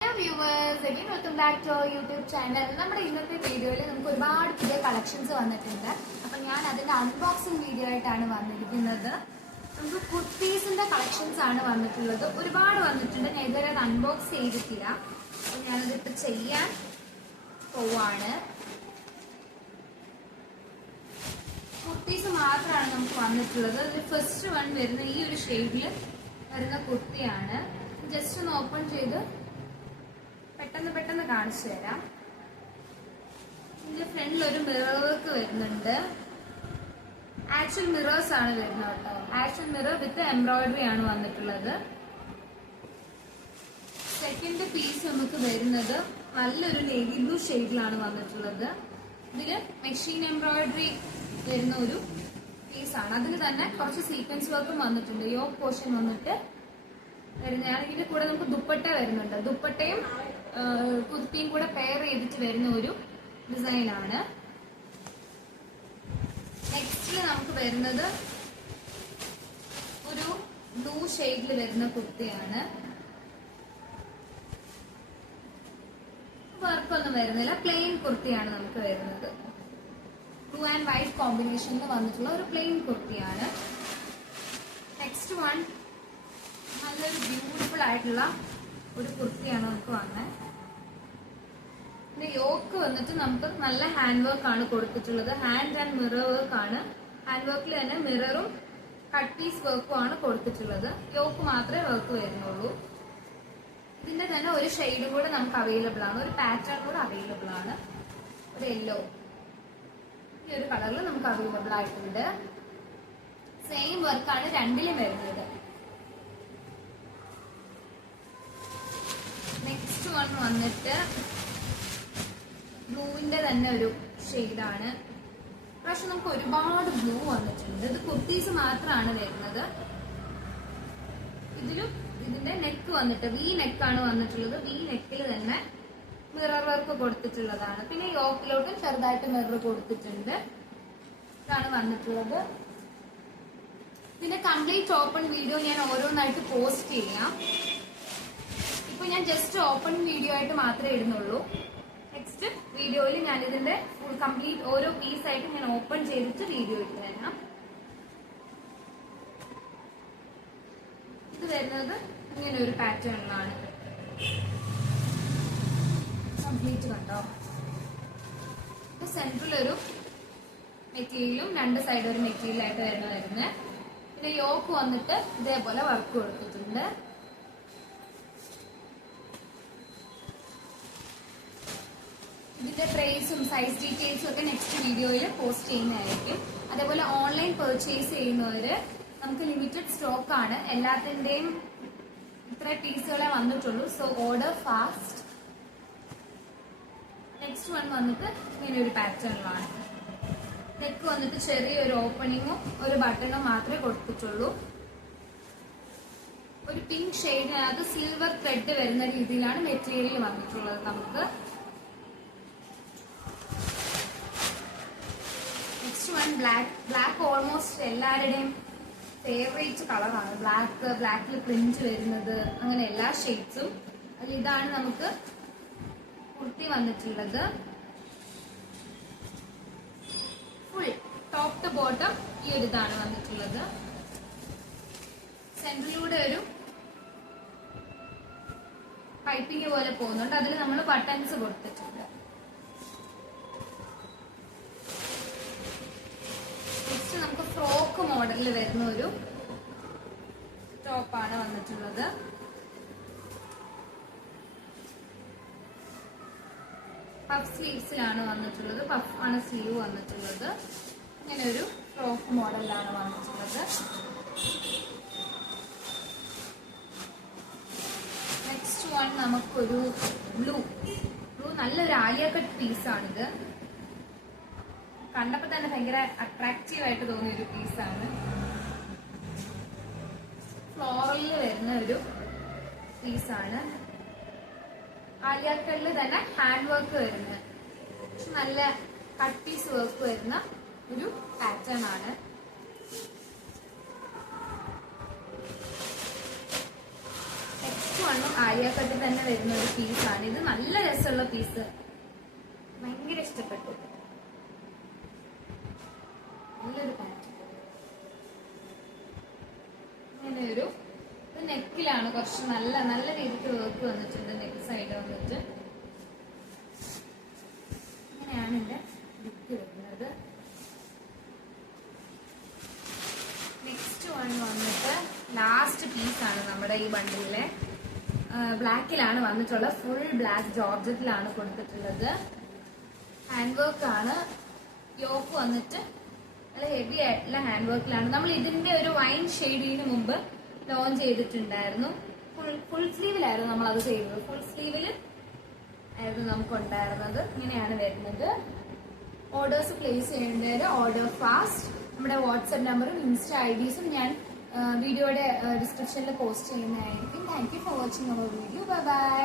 Hello viewers, again welcome back to our YouTube channel. നമ്മുടെ ഇന്നത്തെ വീഡിയോയിൽ നമുക്ക് ഒരുപാട് പുതിയ കളക്ഷൻസ് വന്നിട്ടുണ്ട്. അപ്പോൾ ഞാൻ അതിന്റെ അൺബോക്സിംഗ് വീഡിയോ ആയിട്ടാണ് വന്നിരിക്കുന്നത്. നമുക്ക് കുർത്തീസിന്റെ കളക്ഷൻസ് ആണ് വന്നിട്ടുള്ളത്. ഒരുപാട് വന്നിട്ടുണ്ട്. ഞാൻ ഇതുവരെ അത് അൺബോക്സ് ചെയ്തിട്ടില്ല. അപ്പോൾ ഞാനത് ഇപ്പോൾ ചെയ്യാൻ പോവാണ്. കുർത്തീസ് മാത്രമാണ് നമുക്ക് വന്നിട്ടുള്ളത്. അതിൽ ഫസ്റ്റ് വൺ വരുന്ന ഈ ഒരു ഷെയ്ഡിൽ വരുന്ന കുർത്തിയാണ്. ജസ്റ്റ് ഒന്ന് ഓപ്പൺ ചെയ്ത് പെട്ടെന്ന് കാണിച്ചു തരാം. ഇതിന്റെ ഫ്രണ്ടിൽ ഒരു മിറർ വർക്ക് വരുന്നുണ്ട്. ആക്ച്വൽ മിറേഴ്സ് ആണ് വരുന്നത് കേട്ടോ. ആക്ച്വൽ മിറർ വിത്ത് എംബ്രോയിഡറി ആണ് വന്നിട്ടുള്ളത്. സെക്കൻഡ് പീസ് നമുക്ക് വരുന്നത് നല്ലൊരു നേവി ബ്ലൂ ഷെയ്ഡിലാണ് വന്നിട്ടുള്ളത്. ഇതില് മെഷീൻ എംബ്രോയിഡറി വരുന്ന ഒരു പീസാണ്. അതിന് തന്നെ കുറച്ച് സീക്വൻസ് വർക്കും വന്നിട്ടുണ്ട്. യോക്ക് പോർഷൻ വന്നിട്ട് വരുന്നതാണ്. ഇതിന്റെ കൂടെ നമുക്ക് ദുപ്പട്ട വരുന്നുണ്ട്. ദുപ്പട്ടയും കുർത്തിയും കൂടെ പെയർ ചെയ്തിട്ട് വരുന്ന ഒരു ഡിസൈൻ ആണ്. നെക്സ്റ്റ് നമുക്ക് വരുന്നത് ഒരു ബ്ലൂ ഷെയ്ഡിൽ വരുന്ന കുർത്തിയാണ്. വർക്കൊന്നും വരുന്നില്ല, പ്ലെയിൻ കുർത്തിയാണ് നമുക്ക് വരുന്നത്. ബ്ലൂ ആൻഡ് വൈറ്റ് കോമ്പിനേഷനിൽ വന്നിട്ടുള്ള ഒരു പ്ലെയിൻ കുർത്തിയാണ്. നെക്സ്റ്റ് വൺ നല്ലൊരു ബ്യൂട്ടിഫുൾ ആയിട്ടുള്ള ഒരു കുർത്തിയാണ് നമുക്ക് വന്നത്. ഇതിന്റെ യോക്ക് വന്നിട്ട് നമുക്ക് നല്ല ഹാൻഡ് വർക്ക് ആണ് കൊടുത്തിട്ടുള്ളത്. ഹാൻഡ് ആൻഡ് മിറർ വർക്ക് ആണ്. ഹാൻഡ് വർക്കിൽ തന്നെ മിററും കട്ട് പീസ് വർക്കും ആണ് കൊടുത്തിട്ടുള്ളത്. യോക്ക് മാത്രമേ വർക്ക് വരുന്നുള്ളൂ. ഇതിന്റെ തന്നെ ഒരു ഷെയ്ഡും കൂടെ നമുക്ക് അവൈലബിൾ ആണ്. ഒരു പാറ്റേൺ കൂടെ അവൈലബിൾ ആണ്. ഒരു യെല്ലോ, ഈ ഒരു കളറിൽ നമുക്ക് അവൈലബിൾ ആയിട്ടുണ്ട്. സെയിം വർക്കാണ് രണ്ടിലും വരുന്നത്. നെക്സ്റ്റ് വൺ വന്നിട്ട് ബ്ലൂവിന്റെ തന്നെ ഒരു ഷെയ്ഡാണ്. പക്ഷെ നമുക്ക് ഒരുപാട് ബ്ലൂ വന്നിട്ടുണ്ട്. ഇത് കുർത്തീസ് മാത്രമാണ് വരുന്നത്. ഇതിലും ഇതിന്റെ നെക്ക് വന്നിട്ട് വി നെക്കാണ് വന്നിട്ടുള്ളത്. വി നെക്കിൽ തന്നെ മിറർ വർക്ക് കൊടുത്തിട്ടുള്ളതാണ്. പിന്നെ യോക്കിലോട്ടും ചെറുതായിട്ട് മിറർ കൊടുത്തിട്ടുണ്ട്. ഇതാണ് വന്നിട്ടുള്ളത്. ഇതിന്റെ കംപ്ലീറ്റ് ഓപ്പൺ വീഡിയോ ഞാൻ ഓരോന്നായിട്ട് പോസ്റ്റ് ചെയ്യാം. ഇപ്പൊ ഞാൻ ജസ്റ്റ് ഓപ്പൺ വീഡിയോ ആയിട്ട് മാത്രമേ ഇടുന്നുള്ളൂ. നെക്സ്റ്റ് വീഡിയോയിൽ ഞാൻ ഇതിന്റെ ഫുൾ കംപ്ലീറ്റ് ഓരോ പീസായിട്ട് ഞാൻ ഓപ്പൺ ചെയ്തിട്ട് വീഡിയോ ഇട്ട് തരാം. ഇത് വരുന്നത് ഇങ്ങനെ ഒരു പാറ്റേണിലാണ്. കംപ്ലീറ്റ് കണ്ടോ. ഇത് സെൻട്രൽ ഒരു മെറ്റീരിയലും രണ്ട് സൈഡ് ഒരു മെറ്റീരിയലായിട്ട് വരുന്നത്. പിന്നെ യോക്ക് വന്നിട്ട് ഇതേപോലെ വർക്ക് കൊടുത്തിട്ടുണ്ട്. ഇതിന്റെ പ്രൈസും സൈസ് ഡീറ്റെയിൽസും ഒക്കെ നെക്സ്റ്റ് വീഡിയോയിൽ പോസ്റ്റ് ചെയ്യുന്നതായിരിക്കും. അതേപോലെ ഓൺലൈൻ പർച്ചേസ് ചെയ്യുന്നവര് നമുക്ക് ലിമിറ്റഡ് സ്റ്റോക്ക് ആണ്. എല്ലാത്തിന്റെയും ഇത്ര പീസുകളെ വന്നിട്ടുള്ളൂ. So order fast. Next one വന്നിട്ട് ഇങ്ങനെ ഒരു പാറ്റേണിലാണ്. നെക്ക് വന്നിട്ട് ചെറിയൊരു ഓപ്പണിങ്ങും ഒരു ബട്ടണും മാത്രമേ കൊടുത്തിട്ടുള്ളൂ. ഒരു പിങ്ക് ഷെയ്ഡിനകത്ത് സിൽവർ ത്രെഡ് വരുന്ന രീതിയിലാണ് മെറ്റീരിയൽ വന്നിട്ടുള്ളത്. നമുക്ക് നെക്സ്റ്റ് വൺ ബ്ലാക്ക് ഓൾമോസ്റ്റ് എല്ലാവരുടെയും ഫേവറേറ്റ് കളറാണ്. ബ്ലാക്കിൽ പ്രിന്റ് വരുന്നത്, അങ്ങനെ എല്ലാ ഷെയ്ഡ്സും. അതിൽ ഇതാണ് നമുക്ക് കുർത്തി വന്നിട്ടുള്ളത്. ഫുൾ ടോപ്പ് ടു ബോട്ടം ഈ ഒരു ഇതാണ് വന്നിട്ടുള്ളത്. സെന്ററിലൂടെ ഒരു പൈപ്പിംഗ് പോലെ പോകുന്നുണ്ട്. അതിൽ നമ്മൾ ബട്ടൺസ് കൊടുത്തിട്ടുണ്ട്. നെക്സ്റ്റ് നമുക്ക് ഫ്രോക്ക് മോഡലിൽ വരുന്ന ഒരു ടോപ്പാണ് വന്നിട്ടുള്ളത്. പഫ് സ്ലീവ്സിലാണ് വന്നിട്ടുള്ളത്. പഫ് ആണ് സ്ലീവ് വന്നിട്ടുള്ളത്. ഇങ്ങനെ ഒരു ഫ്രോക്ക് മോഡലിലാണ് വന്നിട്ടുള്ളത്. നെക്സ്റ്റ് വൺ നമുക്കൊരു ബ്ലൂ നല്ലൊരു ആലിയ കട്ട് പീസാണിത്. കണ്ടപ്പോ തന്നെ ഭയങ്കര അട്രാക്റ്റീവ് ആയിട്ട് തോന്നിയ ഒരു പീസാണ്. ഫ്ലോറലിൽ വരുന്ന ഒരു പീസാണ്. ആലിയ കട്ടിൽ തന്നെ ഹാൻഡ് വർക്ക് വരുന്നത്. പക്ഷെ നല്ല കട്ട് പീസ് വർക്ക് വരുന്ന ഒരു പാറ്റേൺ ആണ്. നെക്സ്റ്റ് വണ്ണും ആര്യ കട്ട് തന്നെ വരുന്ന ഒരു പീസാണ് ഇത്. നല്ല രസമുള്ള പീസ്, ഭയങ്കര ഇഷ്ടപ്പെട്ടു. നല്ലൊരു പാറ്റേൺ. ഇങ്ങനെ ഒരു നെക്കിലാണ് കുറച്ച് നല്ല രീതിക്ക് വർക്ക് വന്നിട്ടുണ്ട്. നെക്ക് സൈഡ് വന്നിട്ട് ഇങ്ങനെയാണ് ഇതിന്റെ ലുക്ക് വരുന്നത്. നെക്സ്റ്റ് വൺ വന്നിട്ട് ലാസ്റ്റ് പീസാണ് നമ്മുടെ ഈ ബണ്ടിലെ. ബ്ലാക്കിലാണ് വന്നിട്ടുള്ളത്. ഫുൾ ബ്ലാക്ക് ജോർജറ്റിലാണ് കൊടുത്തിട്ടുള്ളത്. ഹാൻഡ് വർക്ക് ആണ്. യോക്ക് വന്നിട്ട് നല്ല ഹെവി ആയിട്ടുള്ള ഹാൻഡ് വർക്കിലാണ്. നമ്മൾ ഇതിന്റെ ഒരു വൈൻ ഷെയ്ഡിന് മുമ്പ് ലോഞ്ച് ചെയ്തിട്ടുണ്ടായിരുന്നു. ഫുൾ സ്ലീവിലായിരുന്നു നമ്മൾ അത് ചെയ്തത്. ഫുൾ സ്ലീവിൽ ആയിരുന്നു നമുക്ക് ഉണ്ടായിരുന്നത്. ഇങ്ങനെയാണ് വരുന്നത്. ഓർഡേഴ്സ് പ്ലേസ് ചെയ്യേണ്ടവര് ഓർഡർ ഫാസ്റ്റ്. നമ്മുടെ വാട്സ്ആപ്പ് നമ്പറും ഇൻസ്റ്റ IDസും ഞാൻ വീഡിയോയുടെ ഡിസ്ക്രിപ്ഷനിൽ പോസ്റ്റ് ചെയ്യുന്നതായിരിക്കും. Thank you for watching our video. Bye by.